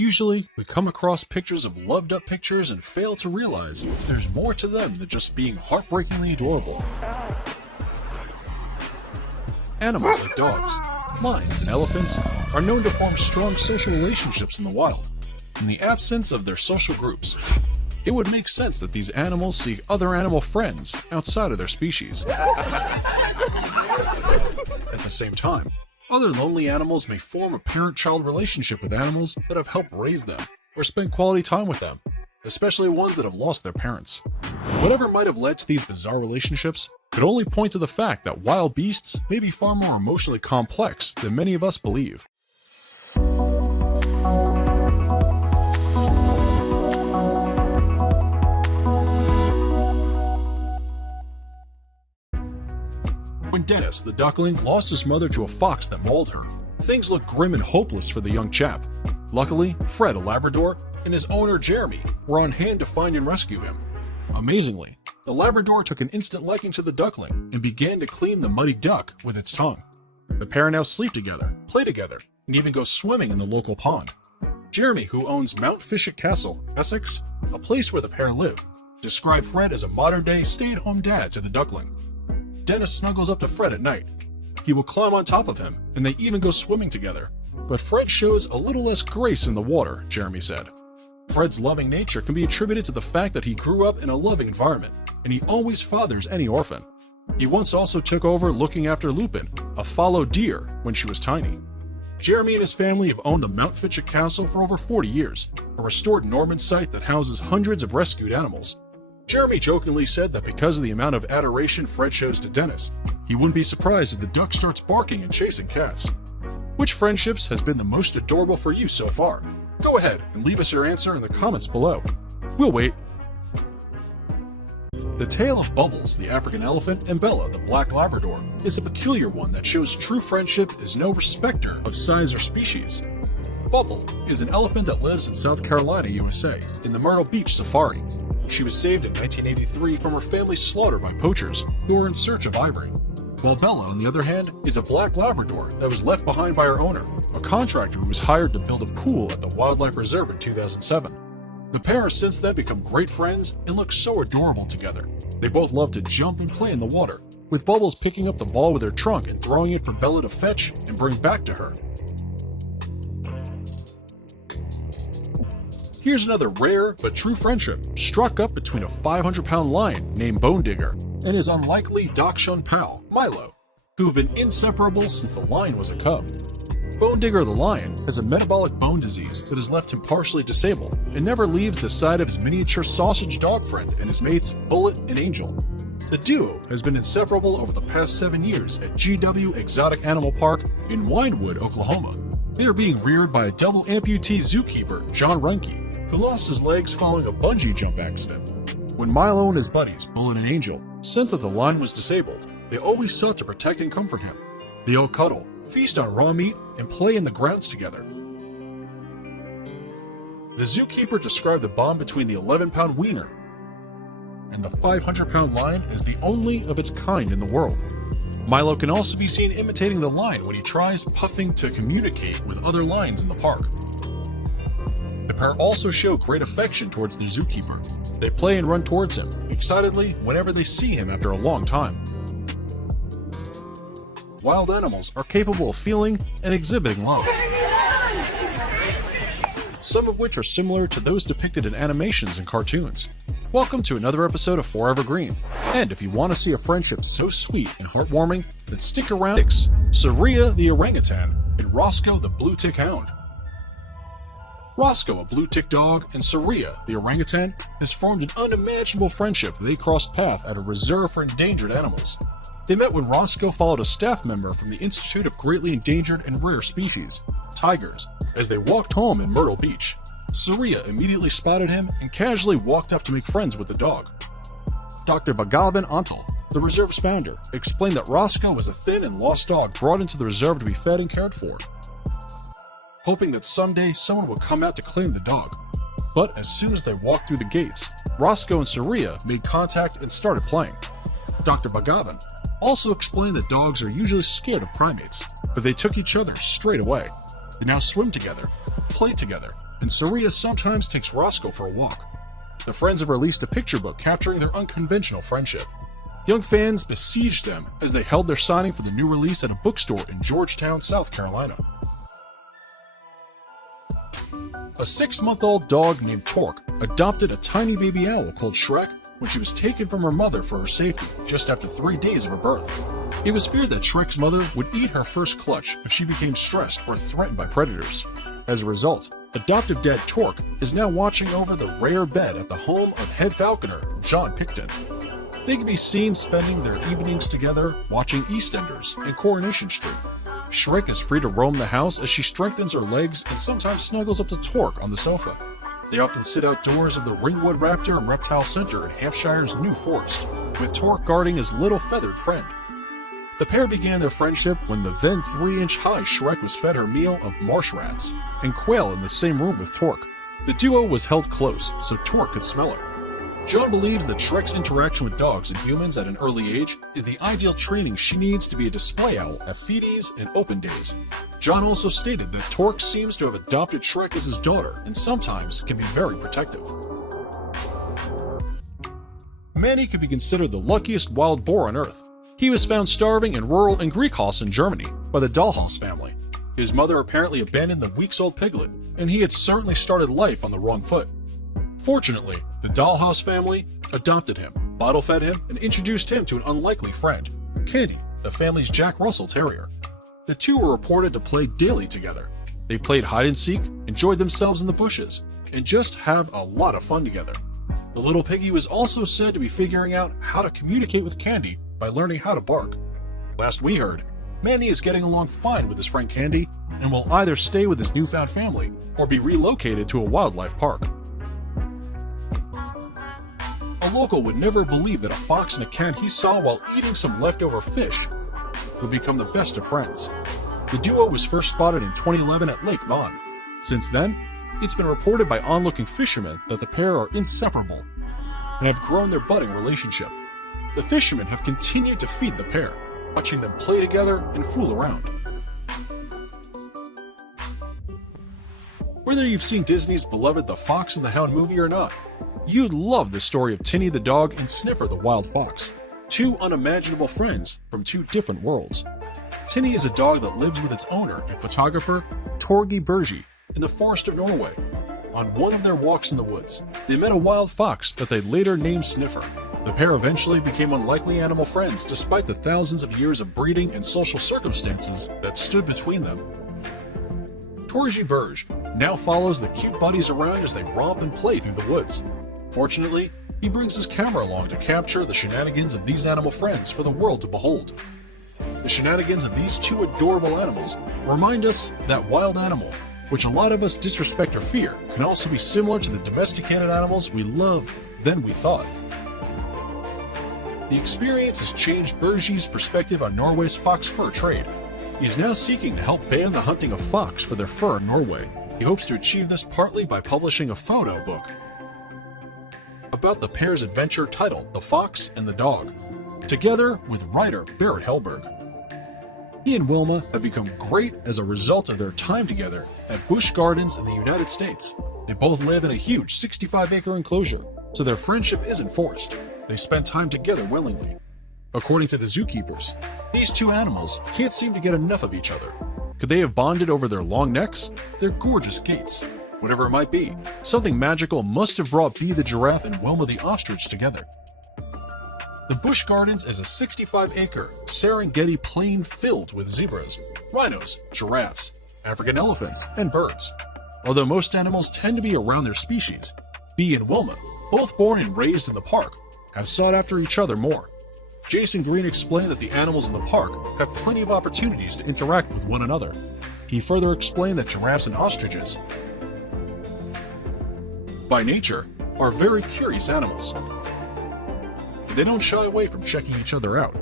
Usually, we come across pictures of loved up pictures and fail to realize there's more to them than just being heartbreakingly adorable. Animals like dogs, lions, and elephants are known to form strong social relationships in the wild. In the absence of their social groups, it would make sense that these animals seek other animal friends outside of their species. At the same time, other lonely animals may form a parent-child relationship with animals that have helped raise them or spend quality time with them, especially ones that have lost their parents. Whatever might have led to these bizarre relationships could only point to the fact that wild beasts may be far more emotionally complex than many of us believe. When Dennis, the duckling, lost his mother to a fox that mauled her, things looked grim and hopeless for the young chap. Luckily, Fred, a Labrador, and his owner Jeremy were on hand to find and rescue him. Amazingly, the Labrador took an instant liking to the duckling and began to clean the muddy duck with its tongue. The pair now sleep together, play together, and even go swimming in the local pond. Jeremy, who owns Mount Fisher Castle, Essex, a place where the pair live, described Fred as a modern-day stay-at-home dad to the duckling. Dennis snuggles up to Fred at night. He will climb on top of him, and they even go swimming together. But Fred shows a little less grace in the water, Jeremy said. Fred's loving nature can be attributed to the fact that he grew up in a loving environment, and he always fathers any orphan. He once also took over looking after Lupin, a fallow deer, when she was tiny. Jeremy and his family have owned the Mount Fisher Castle for over 40 years, a restored Norman site that houses hundreds of rescued animals. Jeremy jokingly said that because of the amount of adoration Fred shows to Dennis, he wouldn't be surprised if the duck starts barking and chasing cats. Which friendships has been the most adorable for you so far? Go ahead and leave us your answer in the comments below. We'll wait. The tale of Bubbles, the African elephant, and Bella, the black Labrador, is a peculiar one that shows true friendship is no respecter of size or species. Bubble is an elephant that lives in South Carolina, USA, in the Myrtle Beach Safari. She was saved in 1983 from her family's slaughter by poachers who were in search of ivory. While Bella, on the other hand, is a black Labrador that was left behind by her owner, a contractor who was hired to build a pool at the Wildlife Reserve in 2007. The pair have since then become great friends and look so adorable together. They both love to jump and play in the water, with Bubbles picking up the ball with her trunk and throwing it for Bella to fetch and bring back to her. Here's another rare but true friendship struck up between a 500-pound lion named Bone Digger and his unlikely Dachshund pal, Milo, who have been inseparable since the lion was a cub. Bone Digger the lion has a metabolic bone disease that has left him partially disabled and never leaves the side of his miniature sausage dog friend and his mates Bullet and Angel. The duo has been inseparable over the past 7 years at GW Exotic Animal Park in Winewood, Oklahoma. They are being reared by a double amputee zookeeper, John Reinke, who lost his legs following a bungee jump accident. When Milo and his buddies, Bullet and Angel, sensed that the lion was disabled, they always sought to protect and comfort him. They all cuddle, feast on raw meat, and play in the grounds together. The zookeeper described the bond between the 11-pound wiener and the 500-pound lion as the only of its kind in the world. Milo can also be seen imitating the lion when he tries puffing to communicate with other lions in the park. The pair also show great affection towards the zookeeper. They play and run towards him, excitedly, whenever they see him after a long time. Wild animals are capable of feeling and exhibiting love, some of which are similar to those depicted in animations and cartoons. Welcome to another episode of Forever Green, and if you want to see a friendship so sweet and heartwarming, then stick around. Saria the orangutan and Roscoe the blue tick hound. Roscoe, a blue tick dog, and Saria, the orangutan, has formed an unimaginable friendship. They crossed paths at a reserve for endangered animals. They met when Roscoe followed a staff member from the Institute of Greatly Endangered and Rare Species, tigers, as they walked home in Myrtle Beach. Saria immediately spotted him and casually walked up to make friends with the dog. Dr. Bhagavan Antal, the reserve's founder, explained that Roscoe was a thin and lost dog brought into the reserve to be fed and cared for, hoping that someday someone would come out to claim the dog. But as soon as they walked through the gates, Roscoe and Saria made contact and started playing. Dr. Bhagavan also explained that dogs are usually scared of primates, but they took each other straight away. They now swim together, play together, and Saria sometimes takes Roscoe for a walk. The friends have released a picture book capturing their unconventional friendship. Young fans besieged them as they held their signing for the new release at a bookstore in Georgetown, South Carolina. A 6-month-old dog named Torque adopted a tiny baby owl called Shrek when she was taken from her mother for her safety just after 3 days of her birth. It was feared that Shrek's mother would eat her first clutch if she became stressed or threatened by predators. As a result, adoptive dad Torque is now watching over the rare bed at the home of head falconer John Picton. They can be seen spending their evenings together watching EastEnders and Coronation Street. Shrek is free to roam the house as she strengthens her legs and sometimes snuggles up to Torque on the sofa. They often sit outdoors of the Ringwood Raptor and Reptile Center in Hampshire's New Forest, with Torque guarding his little feathered friend. The pair began their friendship when the then 3-inch-high Shrek was fed her meal of marsh rats and quail in the same room with Torque. The duo was held close so Torque could smell her. John believes that Shrek's interaction with dogs and humans at an early age is the ideal training she needs to be a display owl at feedies and open days. John also stated that Torque seems to have adopted Shrek as his daughter and sometimes can be very protective. Manny could be considered the luckiest wild boar on Earth. He was found starving in rural Ingriekhaus in Germany by the Dahlhaus family. His mother apparently abandoned the weeks-old piglet, and he had certainly started life on the wrong foot. Fortunately, the Dahlhaus family adopted him, bottle-fed him, and introduced him to an unlikely friend, Candy, the family's Jack Russell Terrier. The two were reported to play daily together. They played hide-and-seek, enjoyed themselves in the bushes, and just have a lot of fun together. The little piggy was also said to be figuring out how to communicate with Candy by learning how to bark. Last we heard, Manny is getting along fine with his friend Candy and will either stay with his newfound family or be relocated to a wildlife park. A local would never believe that a fox and a cat he saw while eating some leftover fish would become the best of friends. The duo was first spotted in 2011 at Lake Vaughan. Since then, it's been reported by onlooking fishermen that the pair are inseparable and have grown their budding relationship. The fishermen have continued to feed the pair, watching them play together and fool around. Whether you've seen Disney's beloved The Fox and the Hound movie or not, you'd love the story of Tinny the dog and Sniffer the wild fox, two unimaginable friends from two different worlds. Tinny is a dog that lives with its owner and photographer, Torgi Bergi, in the forest of Norway. On one of their walks in the woods, they met a wild fox that they later named Sniffer. The pair eventually became unlikely animal friends despite the thousands of years of breeding and social circumstances that stood between them. Torgi Berge now follows the cute buddies around as they romp and play through the woods. Fortunately, he brings his camera along to capture the shenanigans of these animal friends for the world to behold. The shenanigans of these two adorable animals remind us that wild animal, which a lot of us disrespect or fear, can also be similar to the domesticated animals we love than we thought. The experience has changed Bergi's perspective on Norway's fox fur trade. He is now seeking to help ban the hunting of fox for their fur in Norway. He hopes to achieve this partly by publishing a photo book about the pair's adventure titled The Fox and the Dog, together with writer Barrett Hellberg. He and Wilma have become great as a result of their time together at Busch Gardens in the United States. They both live in a huge 65-acre enclosure, so their friendship isn't forced. They spend time together willingly. According to the zookeepers, these two animals can't seem to get enough of each other. Could they have bonded over their long necks, their gorgeous gaits? Whatever it might be, something magical must have brought Bee the giraffe and Wilma the ostrich together. The Busch Gardens is a 65-acre Serengeti plain filled with zebras, rhinos, giraffes, African elephants, and birds. Although most animals tend to be around their species, Bee and Wilma, both born and raised in the park, have sought after each other more. Jason Green explained that the animals in the park have plenty of opportunities to interact with one another. He further explained that giraffes and ostriches, by nature, are very curious animals. They don't shy away from checking each other out.